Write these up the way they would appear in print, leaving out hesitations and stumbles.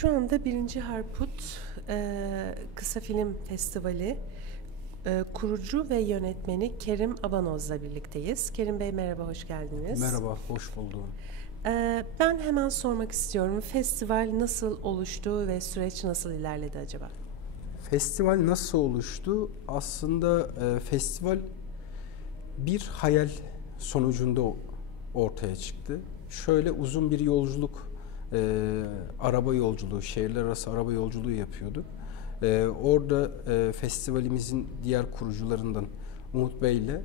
Şu anda Birinci Harput Kısa Film Festivali kurucu ve yönetmeni Kerim Abanoz'la birlikteyiz. Kerim Bey merhaba, hoş geldiniz. Merhaba, hoş buldum. Ben hemen sormak istiyorum. Festival nasıl oluştu ve süreç nasıl ilerledi acaba? Festival nasıl oluştu? Aslında festival bir hayal sonucunda ortaya çıktı. Şöyle uzun bir yolculuk, araba yolculuğu, şehirler arası araba yolculuğu yapıyorduk. Orada festivalimizin diğer kurucularından Umut Bey ile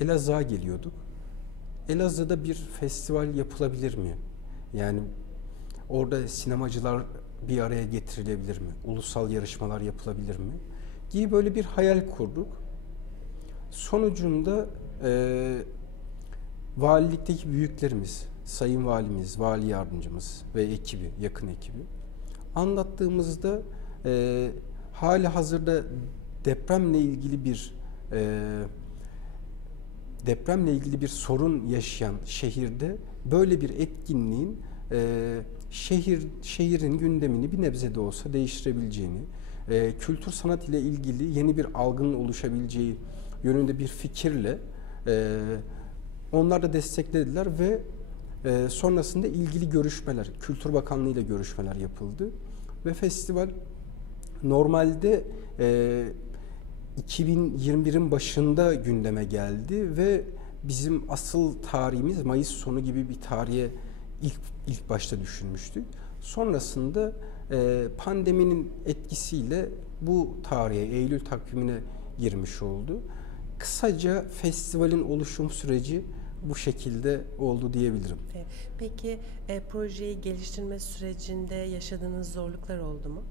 Elazığ'a geliyorduk. Elazığ'da bir festival yapılabilir mi? Yani orada sinemacılar bir araya getirilebilir mi? Ulusal yarışmalar yapılabilir mi? Gibi böyle bir hayal kurduk. Sonucunda valilikteki büyüklerimiz, sayın valimiz, vali yardımcımız ve ekibi, yakın ekibi anlattığımızda hali hazırda depremle ilgili bir sorun yaşayan şehirde böyle bir etkinliğin şehrin gündemini bir nebze de olsa değiştirebileceğini, kültür sanat ile ilgili yeni bir algının oluşabileceği yönünde bir fikirle onlar da desteklediler ve sonrasında ilgili görüşmeler, Kültür Bakanlığı ile görüşmeler yapıldı ve festival normalde 2021'in başında gündeme geldi ve bizim asıl tarihimiz Mayıs sonu gibi bir tarihe ilk başta düşünmüştük. Sonrasında pandeminin etkisiyle bu tarihe, Eylül takvimine girmiş oldu. Kısaca festivalin oluşum süreci bu şekilde oldu diyebilirim. Peki projeyi geliştirme sürecinde yaşadığınız zorluklar oldu mu?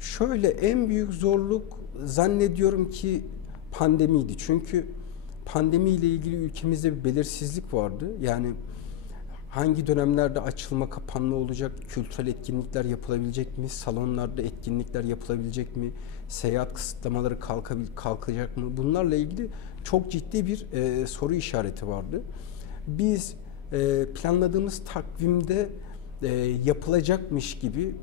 Şöyle, en büyük zorluk zannediyorum ki pandemiydi. Çünkü pandemiyle ilgili ülkemizde bir belirsizlik vardı. Yani hangi dönemlerde açılma kapanma olacak, kültürel etkinlikler yapılabilecek mi, salonlarda etkinlikler yapılabilecek mi, seyahat kısıtlamaları kalkacak mı? Bunlarla ilgili çok ciddi bir soru işareti vardı. Biz planladığımız takvimde yapılacakmış gibi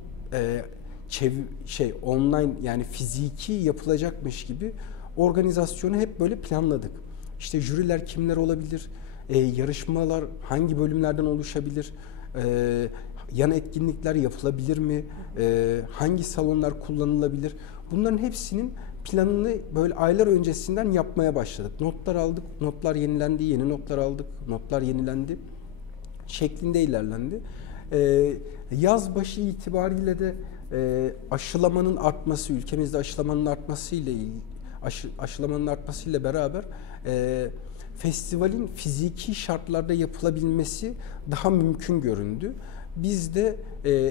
online, yani fiziki yapılacakmış gibi organizasyonu hep böyle planladık. İşte jüriler kimler olabilir? Yarışmalar hangi bölümlerden oluşabilir? Yan etkinlikler yapılabilir mi? Hangi salonlar kullanılabilir? Bunların hepsinin planını böyle aylar öncesinden yapmaya başladık. Notlar aldık, notlar yenilendi, yeni notlar aldık, notlar yenilendi şeklinde ilerlendi. Yaz başı itibariyle de aşılamanın artması, ülkemizde aşılamanın artmasıyla beraber festivalin fiziki şartlarda yapılabilmesi daha mümkün göründü. Biz de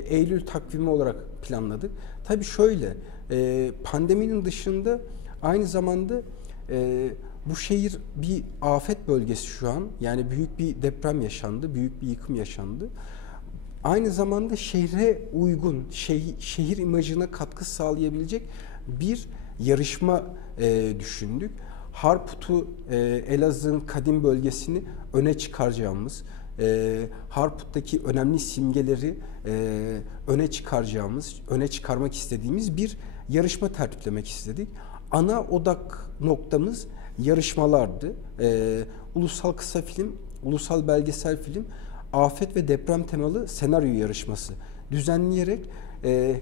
Eylül takvimi olarak planladık. Tabii şöyle, pandeminin dışında aynı zamanda bu şehir bir afet bölgesi şu an. Yani büyük bir deprem yaşandı, büyük bir yıkım yaşandı. Aynı zamanda şehre uygun, şehir imajına katkı sağlayabilecek bir yarışma düşündük. Harput'u, Elazığ'ın kadim bölgesini öne çıkaracağımız, Harput'taki önemli simgeleri öne çıkarmak istediğimiz bir yarışma tertiplemek istedik. Ana odak noktamız yarışmalardı. Ulusal kısa film, ulusal belgesel film, afet ve deprem temalı senaryo yarışması düzenleyerek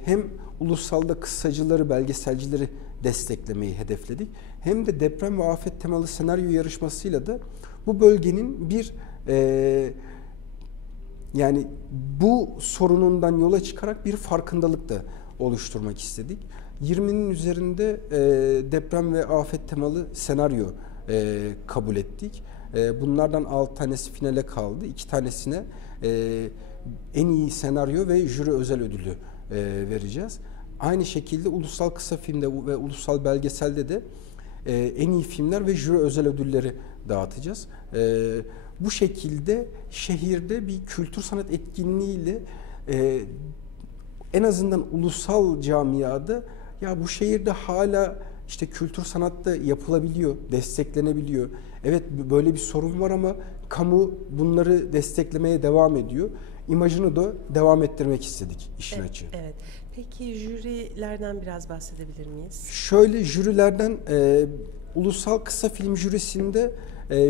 hem ulusalda kıssacıları, belgeselcileri desteklemeyi hedefledik. Hem de deprem ve afet temalı senaryo yarışmasıyla da bu bölgenin yani bu sorunundan yola çıkarak bir farkındalık da oluşturmak istedik. 20'nin üzerinde deprem ve afet temalı senaryo kabul ettik. Bunlardan 6 tanesi finale kaldı. 2 tanesine en iyi senaryo ve jüri özel ödülü vereceğiz. Aynı şekilde ulusal kısa filmde ve ulusal belgeselde de en iyi filmler ve jüri özel ödülleri dağıtacağız. Bu şekilde şehirde bir kültür sanat etkinliğiyle en azından ulusal camiada ya bu şehirde hala işte kültür sanatta yapılabiliyor, desteklenebiliyor. Evet, böyle bir sorun var ama kamu bunları desteklemeye devam ediyor. İmajını da devam ettirmek istedik işin açığı. Evet. Peki jürilerden biraz bahsedebilir miyiz? Şöyle jürilerden Ulusal Kısa Film Jürisi'nde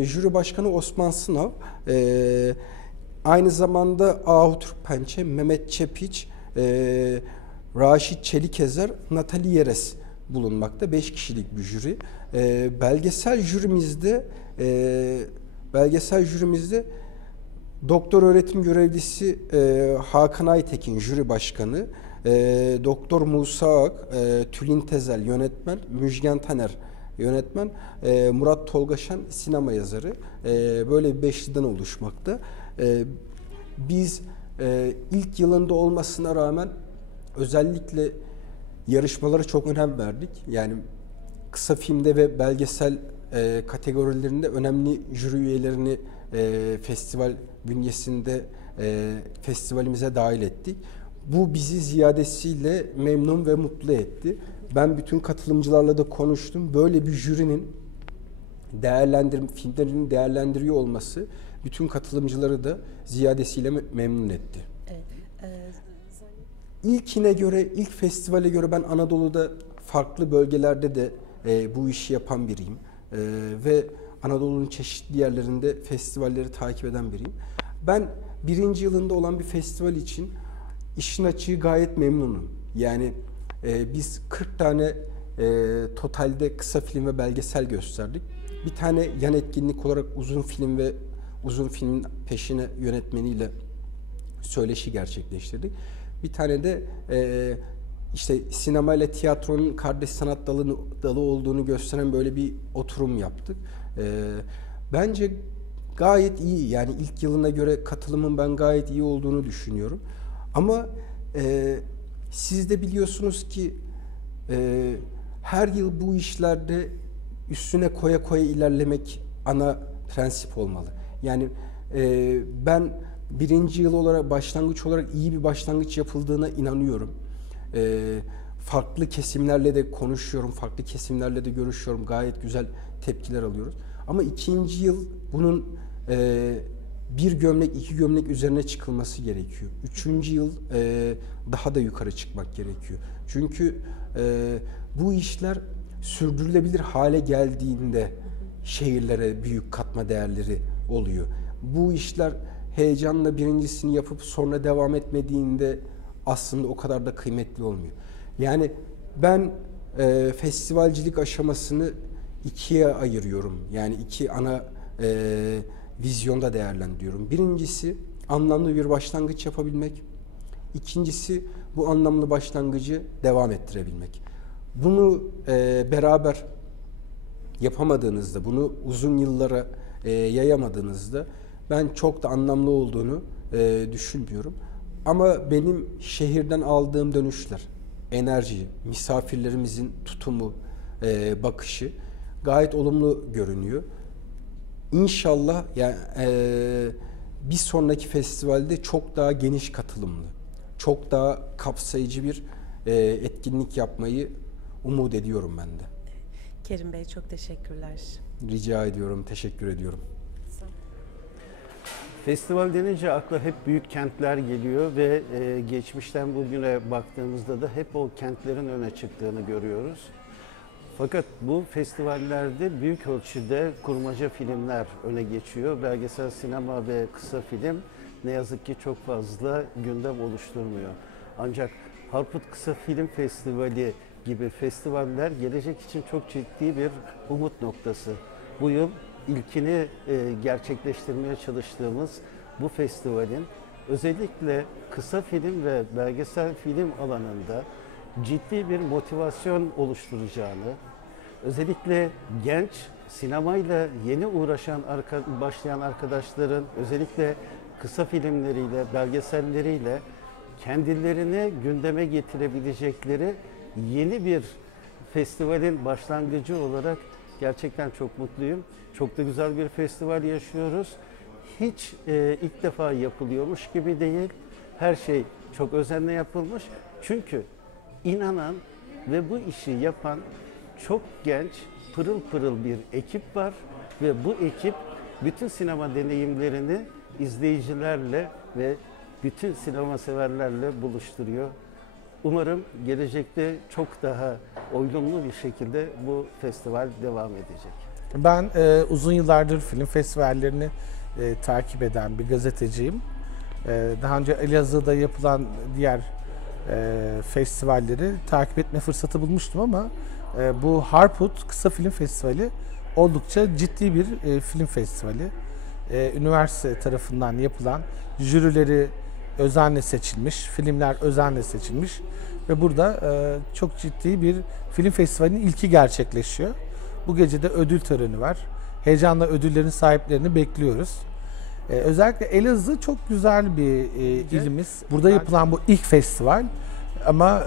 jüri başkanı Osman Sınav, aynı zamanda Ahu Pençe, Mehmet Çepiç, Raşit Çelikezer, Natali Yeres bulunmakta. 5 kişilik bir jüri. Belgesel jürimizde doktor öğretim görevlisi Hakan Aytekin jüri başkanı, Doktor Musa Ak, Tülin Tezel yönetmen, Müjgan Taner yönetmen, Murat Tolgaşan sinema yazarı. Böyle bir beşliden oluşmakta. Biz ilk yılında olmasına rağmen özellikle yarışmalara çok önem verdik. Yani kısa filmde ve belgesel kategorilerinde önemli jüri üyelerini festival bünyesinde festivalimize dahil ettik. Bu bizi ziyadesiyle memnun ve mutlu etti. Ben bütün katılımcılarla da konuştum. Böyle bir jürinin filmlerini değerlendiriyor olması bütün katılımcıları da ziyadesiyle memnun etti. Evet. İlk festivale göre ben Anadolu'da farklı bölgelerde de bu işi yapan biriyim. Ve Anadolu'nun çeşitli yerlerinde festivalleri takip eden biriyim. Ben birinci yılında olan bir festival için işin açığı gayet memnunum. Yani biz 40 tane totalde kısa film ve belgesel gösterdik. Bir tane yan etkinlik olarak uzun filmin peşine yönetmeniyle söyleşi gerçekleştirdik. Bir tane de işte sinema ile tiyatronun kardeş sanat dalı olduğunu gösteren böyle bir oturum yaptık. Bence gayet iyi. Yani ilk yılına göre katılımın ben gayet iyi olduğunu düşünüyorum. Ama siz de biliyorsunuz ki her yıl bu işlerde üstüne koya koya ilerlemek ana prensip olmalı. Yani ben birinci yıl olarak, başlangıç olarak iyi bir başlangıç yapıldığına inanıyorum. Farklı kesimlerle de konuşuyorum, farklı kesimlerle de görüşüyorum. Gayet güzel tepkiler alıyoruz. Ama ikinci yıl bunun bir gömlek, iki gömlek üzerine çıkılması gerekiyor. Üçüncü yıl daha da yukarı çıkmak gerekiyor. Çünkü bu işler sürdürülebilir hale geldiğinde şehirlere büyük katma değerleri oluyor. Bu işler heyecanla birincisini yapıp sonra devam etmediğinde aslında o kadar da kıymetli olmuyor. Yani ben festivalcilik aşamasını ikiye ayırıyorum. Yani iki ana vizyonda değerlendiriyorum. Birincisi anlamlı bir başlangıç yapabilmek. İkincisi bu anlamlı başlangıcı devam ettirebilmek. Bunu beraber yapamadığınızda, bunu uzun yıllara yayamadığınızda ben çok da anlamlı olduğunu düşünmüyorum. Ama benim şehirden aldığım dönüşler, enerji, misafirlerimizin tutumu, bakışı gayet olumlu görünüyor. İnşallah yani, bir sonraki festivalde çok daha geniş katılımlı, çok daha kapsayıcı bir etkinlik yapmayı umut ediyorum ben de. Kerim Bey çok teşekkürler. Rica ediyorum, teşekkür ediyorum. Festival denince akla hep büyük kentler geliyor ve geçmişten bugüne baktığımızda da hep o kentlerin öne çıktığını görüyoruz. Fakat bu festivallerde büyük ölçüde kurmaca filmler öne geçiyor. Belgesel sinema ve kısa film ne yazık ki çok fazla gündem oluşturmuyor. Ancak Harput Kısa Film Festivali gibi festivaller gelecek için çok ciddi bir umut noktası. Bu yıl ilkini gerçekleştirmeye çalıştığımız bu festivalin özellikle kısa film ve belgesel film alanında ciddi bir motivasyon oluşturacağını, özellikle genç sinemayla yeni başlayan arkadaşların özellikle kısa filmleriyle, belgeselleriyle kendilerini gündeme getirebilecekleri yeni bir festivalin başlangıcı olarak gerçekten çok mutluyum. Çok da güzel bir festival yaşıyoruz. Hiç ilk defa yapılıyormuş gibi değil. Her şey çok özenle yapılmış. Çünkü inanan ve bu işi yapan çok genç, pırıl pırıl bir ekip var ve bu ekip bütün sinema deneyimlerini izleyicilerle ve bütün sinema severlerle buluşturuyor. Umarım gelecekte çok daha uyumlu bir şekilde bu festival devam edecek. Ben uzun yıllardır film festivallerini takip eden bir gazeteciyim. Daha önce Elazığ'da yapılan diğer festivalleri takip etme fırsatı bulmuştum ama bu Harput Kısa Film Festivali oldukça ciddi bir film festivali. Üniversite tarafından yapılan, jürileri özenle seçilmiş, filmler özenle seçilmiş ve burada çok ciddi bir film festivalinin ilki gerçekleşiyor. Bu gece de ödül töreni var. Heyecanla ödüllerin sahiplerini bekliyoruz. Özellikle Elazığ çok güzel bir ilimiz. Burada yapılan bu ilk festival ama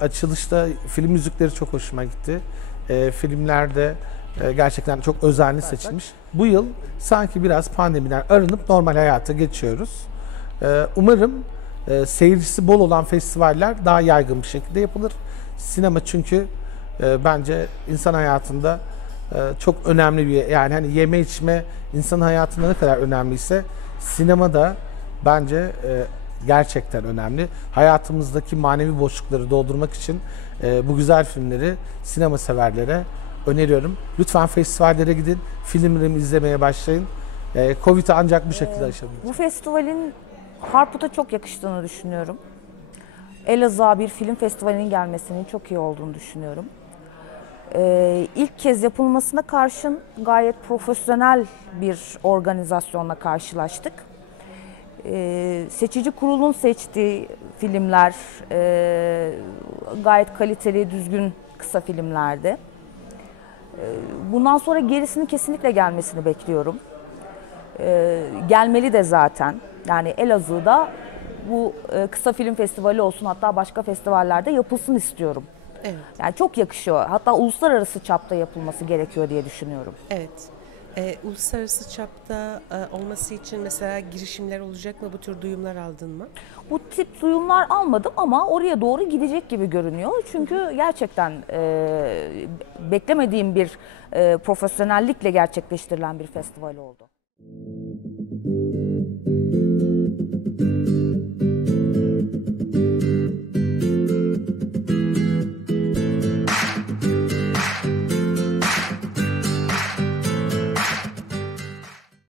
açılışta film müzikleri çok hoşuma gitti. Filmlerde gerçekten çok özenli seçilmiş. Bu yıl sanki biraz pandemiden arınıp normal hayata geçiyoruz. Umarım seyircisi bol olan festivaller daha yaygın bir şekilde yapılır. Sinema çünkü bence insan hayatında çok önemli bir, yani hani yeme içme insan hayatında ne kadar önemliyse sinema da bence gerçekten önemli. Hayatımızdaki manevi boşlukları doldurmak için bu güzel filmleri sinema severlere öneriyorum. Lütfen festivallere gidin, filmlerimi izlemeye başlayın. Covid'i ancak bu şekilde aşabiliriz. Bu festivalin Harput'a çok yakıştığını düşünüyorum. Elazığ'a bir film festivalinin gelmesinin çok iyi olduğunu düşünüyorum. İlk kez yapılmasına karşın gayet profesyonel bir organizasyonla karşılaştık. Seçici kurulun seçtiği filmler gayet kaliteli, düzgün kısa filmlerdi. Bundan sonra gerisinin kesinlikle gelmesini bekliyorum. Gelmeli de zaten. Yani Elazığ'da bu kısa film festivali olsun, hatta başka festivallerde yapılsın istiyorum. Evet. Yani çok yakışıyor. Hatta uluslararası çapta yapılması gerekiyor diye düşünüyorum. Evet. Uluslararası çapta olması için mesela girişimler olacak mı? Bu tür duyumlar aldın mı? Bu tip duyumlar almadım ama oraya doğru gidecek gibi görünüyor. Çünkü gerçekten beklemediğim bir profesyonellikle gerçekleştirilen bir festival oldu.